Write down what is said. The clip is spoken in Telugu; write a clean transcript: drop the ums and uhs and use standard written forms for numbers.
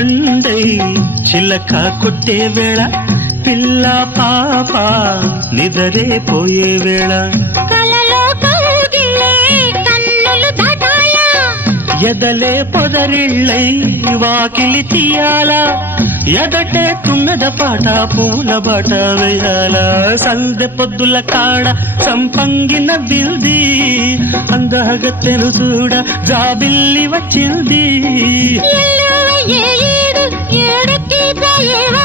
పండై చిలక కొట్టే వేళ పిల్ల పాప నిదరే పోయే వేళ కలలో కౌగిలే కన్నులు దాటాల ఎదలే పొదరిళ్ళై వాకిలి తీయాల ఎదటే తుమ్మెద పాట పూల బాట వేయాల సందె పొద్దుల కాడ సంపంగిన బిల్ది అందగత్తెను చూడ జాబిల్లి వచ్చింది ఏడు ఏడుకి పోయేవా